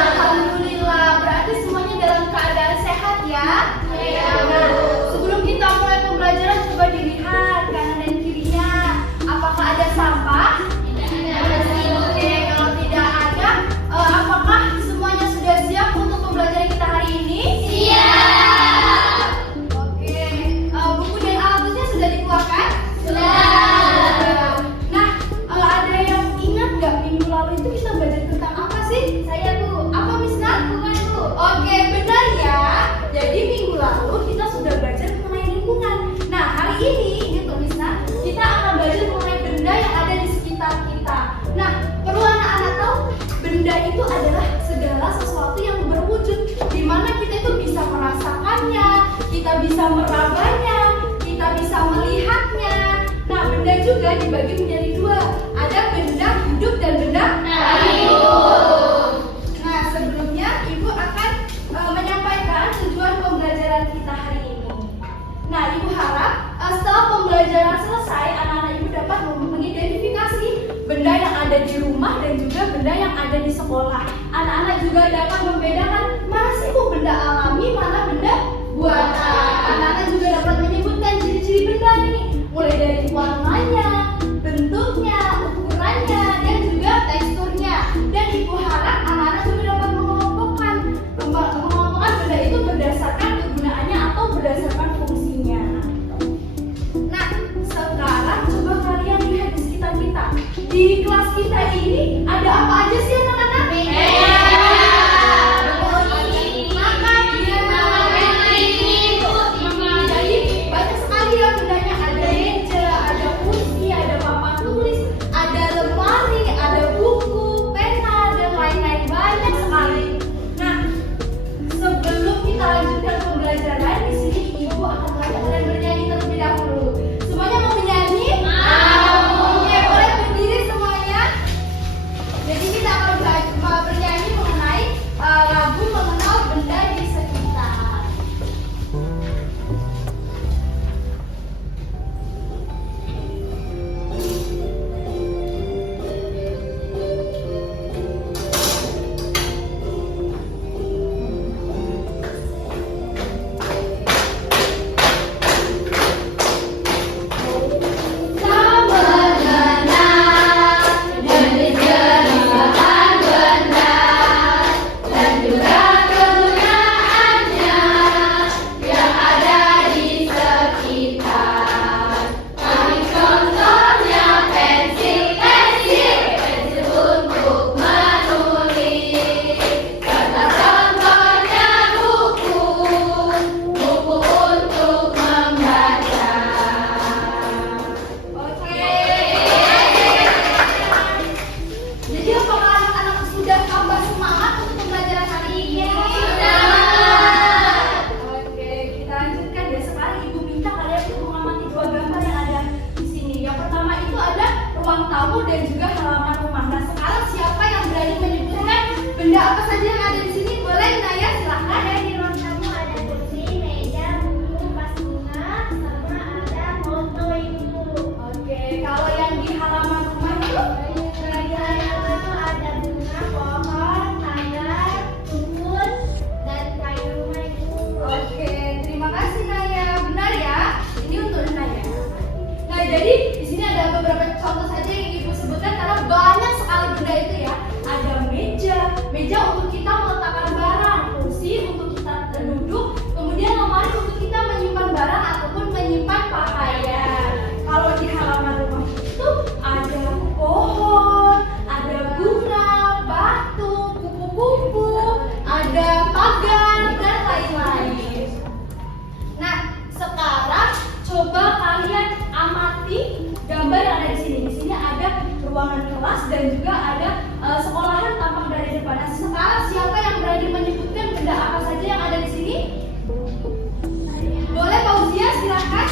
Alhamdulillah, berarti semuanya dalam keadaan sehat ya? Nah, sebelum kita mulai pembelajaran, coba dilihat kanan dan kirinya. Apakah ada sampah? Oke, kalau tidak ada, apakah semuanya sudah siap untuk pembelajaran kita hari ini? Oke, buku dan alat tulisnya sudah dikeluarkan? Nah, ada yang ingat nggak minggu lalu itu kita belajar tentang apa sih? Apa Miss Nat? Oke, benar ya. Jadi minggu lalu kita sudah belajar mengenai lingkungan. Nah, hari ini gitu Miss Nat, kita akan belajar mengenai benda yang ada di sekitar kita. Nah, perlu anak-anak tahu, benda itu adalah segala sesuatu yang berwujud, di mana kita itu bisa merasakannya, kita bisa merabanya, kita bisa melihatnya. Nah, benda juga dibagi menjadi dua. Ada benda hidup dan benda hidup. Nah, sebelumnya Ibu akan menyampaikan tujuan pembelajaran kita hari ini. Nah, Ibu harap setelah pembelajaran selesai, anak-anak Ibu dapat mengidentifikasi benda yang ada di rumah dan juga benda yang ada di sekolah. Anak-anak juga dapat membedakan mana sih Bu benda alami, mana benda buatan. Anak-anak juga dapat menyebutkan ciri-ciri benda nih, mulai dari warnanya, bentuknya, ukurannya, dan juga teksturnya. Dan Ibu harap anak-anak juga dapat mengelompokkan benda itu berdasarkan kegunaannya atau berdasarkan fungsinya. Nah, sekarang coba kalian lihat di sekitar kita. Di kelas kita ini ada apa aja sih anak-anak? Jadi banyak sekali ya bendanya. Ada meja, ada kursi, ada papan tulis, ada lemari, ada buku, pena, dan lain-lain, banyak sekali. Nah, sebelum kita lanjutkan pembelajaran, di sini Ibu akan mengajak kalian bernyanyi terlebih dahulu. Semuanya mau bernyanyi? Oke, boleh berdiri semuanya. Jadi kita akan bernyanyi mengenai lagu mengenal benda di sekitar. Jadi apakah anak-anak sudah tambah semangat untuk pembelajaran hari ini? Oke, kita lanjutkan ya. Sekarang Ibu minta kalian untuk mengamati dua gambar yang ada di sini. Yang pertama itu ada ruang tamu dan juga halaman rumah. Nah, sekarang siapa yang berani menyebutkan benda apa saja yang ada di sini? Boleh, Naya, silahkan. Di ruang tamu ada kursi, meja, buku, vas bunga, sama ada foto ibu. Oke, kalau yang di halaman rumah itu? Ada bunga, pohon, tangga, rumput, dan kayu rumah ibu. Oke, terima kasih Naya. Benar ya? Ini untuk Naya. Nah, jadi di sini ada beberapa contoh saja yang Ibu sebutkan karena banyak sekali benda itu ya. Ada meja untuk kita meletakkan barang, kursi untuk kita duduk, kemudian lemari untuk kita menyimpan barang ataupun menyimpan pakaian. Kalau di halaman rumah itu ada pohon, ada bunga, batu, kupu-kupu, ada pagar, dan lain-lain. Nah, sekarang coba kalian amati gambar yang ada di sini. Di sini ada ruangan kelas dan juga ada sekolahan tampak dari depan. Nah, sekarang siapa yang berani menyebutkan benda apa saja yang ada di sini? Boleh Fauzia, silahkan.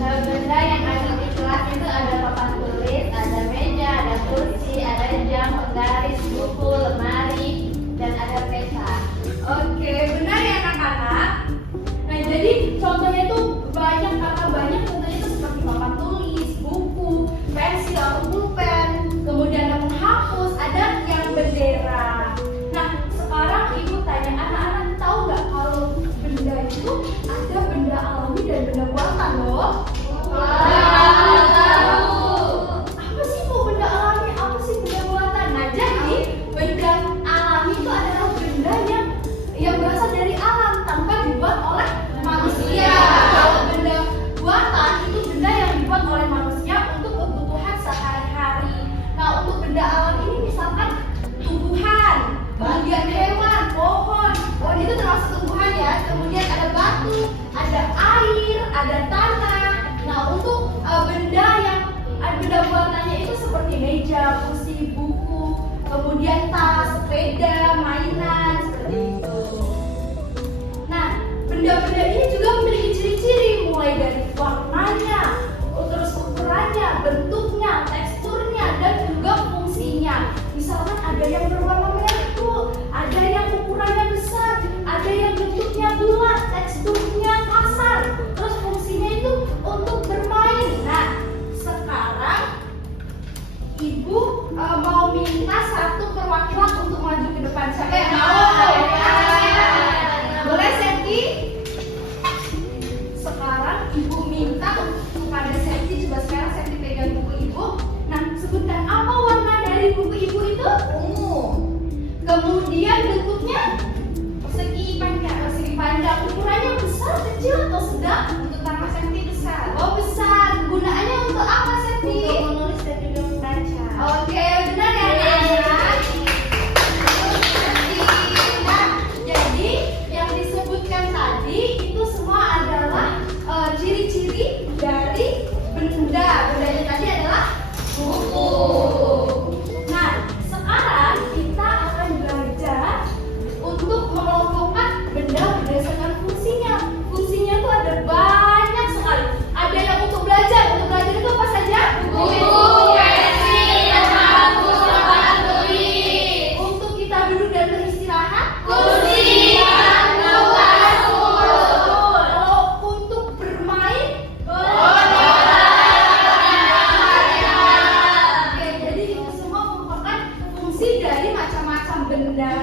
Benda yang ada di kelas itu ada papan tulis, ada meja, ada kursi, ada jam, penggaris, buku, lemari, dan ada peta. Oke, benar ya anak-anak. Nah, jadi contohnya itu banyak, karena banyak contohnya itu seperti papan tulis, buku, pensil atau pulpen, kemudian ada penghapus, ada yang berdiri ada tanah. Nah, untuk benda buatannya itu seperti meja, kursi, buku, kemudian tas, sepeda, mainan, seperti itu. Nah, benda-benda ini juga memiliki ciri-ciri mulai dari warnanya, terus ukurannya, bentuknya, teksturnya, dan juga fungsinya. Misalkan ada yang berwarna merah tuh, ada yang ukurannya besar, ada yang bentuknya bulat, teksturnya kasar, terus fungsinya itu untuk bermain. Nah, sekarang Ibu mau minta satu perwakilan untuk maju ke depan. Siapa yang mau? Boleh, Septi? Sekarang Ibu minta kepada Septi, coba sekarang Septi pegang buku Ibu. Nah, sebutkan apa warna dari buku Ibu itu? Ungu. Kemudian bentuknya persegi panjang. Ukurannya besar, kecil, atau sedang? Untuk tangan Septi besar. Oh, besar. Gunaannya untuk apa, Septi? Untuk menulis dan juga membaca. Oke, benar ya, anak? Nah, jadi yang disebutkan tadi itu semua adalah ciri-ciri dari benda. Bendanya tadi adalah buku. Nah, sekarang kita akan belajar untuk mengelompokkan benda berdasarkan fungsinya. Fungsinya tuh ada banyak sekali. Ada yang untuk belajar. Untuk belajar itu apa saja? Buku, pensil, buku, tempat tulis. Untuk kita duduk dan beristirahat? Kursi, tempat duduk. Kalau untuk bermain? Bola. Oke, jadi itu semua merupakan fungsi dari macam-macam benda.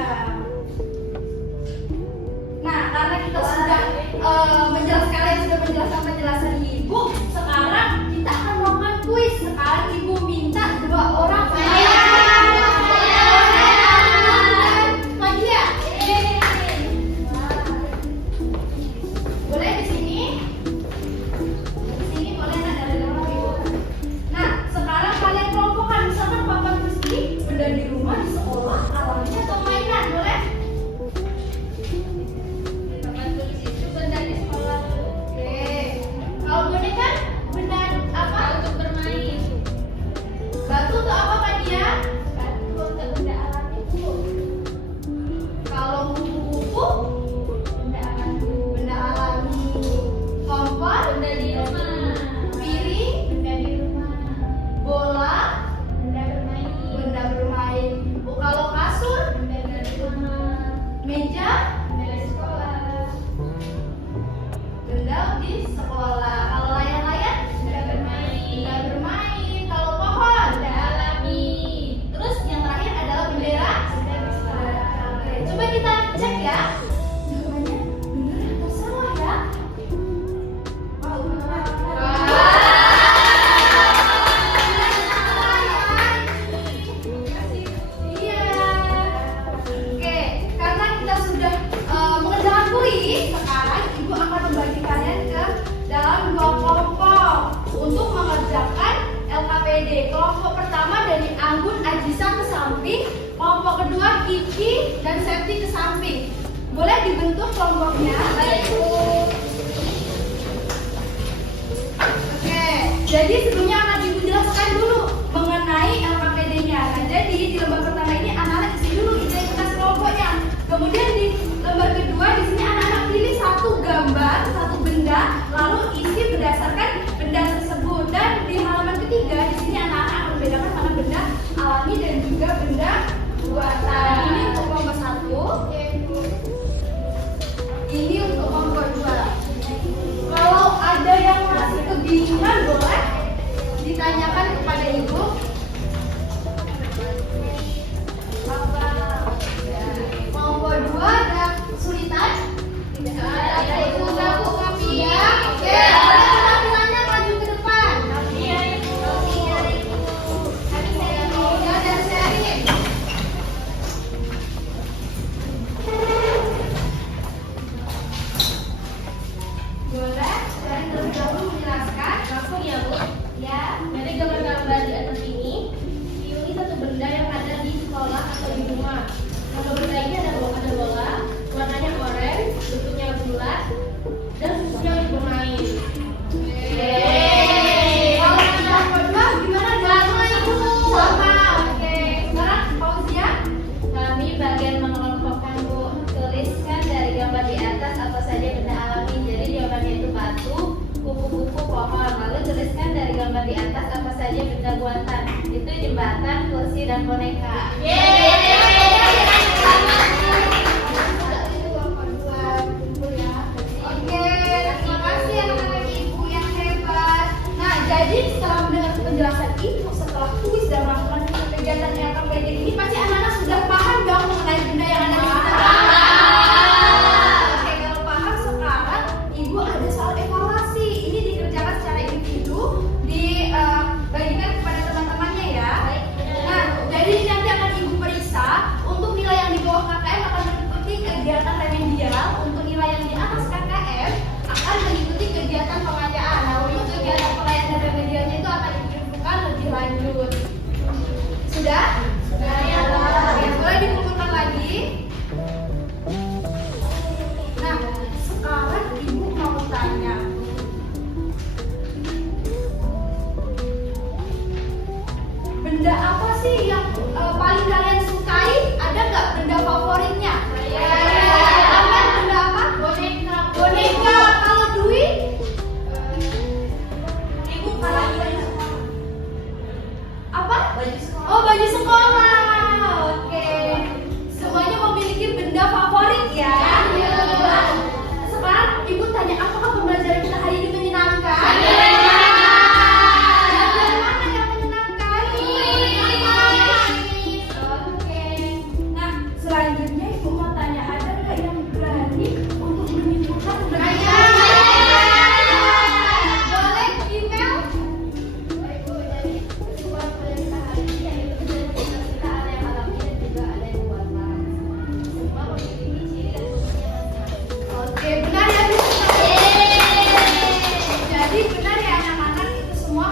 Nah, karena kita sudah menjelaskan penjelasan Ibu, sekarang kita akan melakukan kuis. Sekarang Ibu minta dua orang Magia. Boleh di sini? Di sini boleh ada nama Ibu. Nah, sekarang kalian kelompokkan. Misalkan Bapak Rizky benda di rumah, di sekolah, alatnya atau mainan, boleh? Tempat tulis itu benda di sekolah. Oke. Kalau boneka benda apa? Untuk bermain. Batu untuk apa, Kak Dia? Batu untuk benda alami itu. Kalau buku-buku benda alami. Benda alami. Kompor benda di rumah. Piring benda di rumah. Bola benda bermain. Benda bermain. Kalau kasur benda di rumah. Meja benda di sekolah. Benda di sekolah. Kalau layar-layar benda bermain. Benda bermain. Kalau pohon benda alami. Terus yang terakhir adalah bendera. Oke, coba kita cek ya. Jawabannya benar atau salah ya? Oh, benar. Iya. Oke, karena kita sudah mengerjakan kuis, sekarang Ibu akan membagi kalian ke dalam dua kelompok untuk mengerjakan LKPD. Kelompok pertama dari Anggun, Ajisa ke samping, kelompok kedua Kiki dan Septi ke samping. Boleh dibentuk kelompoknya? Baik, Bu. Oke, jadi sebelumnya akan Ibu jelaskan dulu mengenai LKPD-nya. Nah, jadi di lembar pertama ini anak-anak isi dulu identitas kelompoknya. Kemudian di lembar kedua di sini anak-anak pilih satu gambar, satu benda, lalu isi berdasarkan benda tersebut. Dan di halaman ketiga di sini anak-anak akan membedakan mana benda alami dan juga benda buatan. Ini untuk kelompok 1. Ini untuk kelompok 2. Kalau ada yang masih kebingungan boleh di atas apa saja benda buatan. Itu jembatan, kursi, dan boneka. Oke, terima kasih anak-anak ibu yang hebat. Nah, jadi setelah mendengar penjelasan ibu, setelah kuis dan melakukan kegiatan yang akan belajar ini, pasti anak-anak sudah paham dong mengenai benda yang ada di sana. Oke, kalau paham sekarang, ibu ada soal evaluasi. Ini dikerjakan secara individu, dibagikan kepada teman-temannya ya. Nah, jadi nanti akan ibu periksa untuk nilai yang di bawah KKM akan mengikuti kegiatan remedial, untuk nilai yang di atas KKM akan mengikuti kegiatan pengajaan. Nah, untuk kegiatan pengajaan dan remedialnya itu akan diinfokan lebih lanjut. Sudah? Sudah ya. Oke, boleh dikumpulkan lagi. Nah, sekarang ibu mau tanya. Benda apa sih yang paling kalian sukai? Ada nggak benda favoritnya? Kalian benda apa? Boneka. Boneka. Kalau Dwi? Ibu kalau apa? Baju sekolah. Oh, baju sekolah. Oke. Semuanya memiliki benda favorit ya. Sekarang ibu tanya, apakah pembelajaran kita hari ini menyenangkan? Selanjutnya ibu mau tanya, ada nggak yang berani untuk menunjukkan benda? Boleh email? Baik Bu, jadi sebuah kita hari ini yaitu kecerdasan kita ada yang alami dan juga ada yang buatan. Semua memiliki ciri dan fungsinya masing-masing. Oke, benar ya Bu? Jadi benar ya anak-anak, itu semua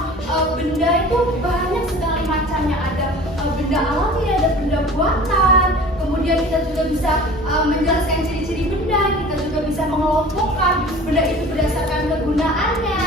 benda itu banyak sekali macamnya. Ada benda alami, ada benda buatan. Kemudian kita juga bisa menjelaskan ciri-ciri benda. Kita juga bisa mengelompokkan benda itu berdasarkan kegunaannya.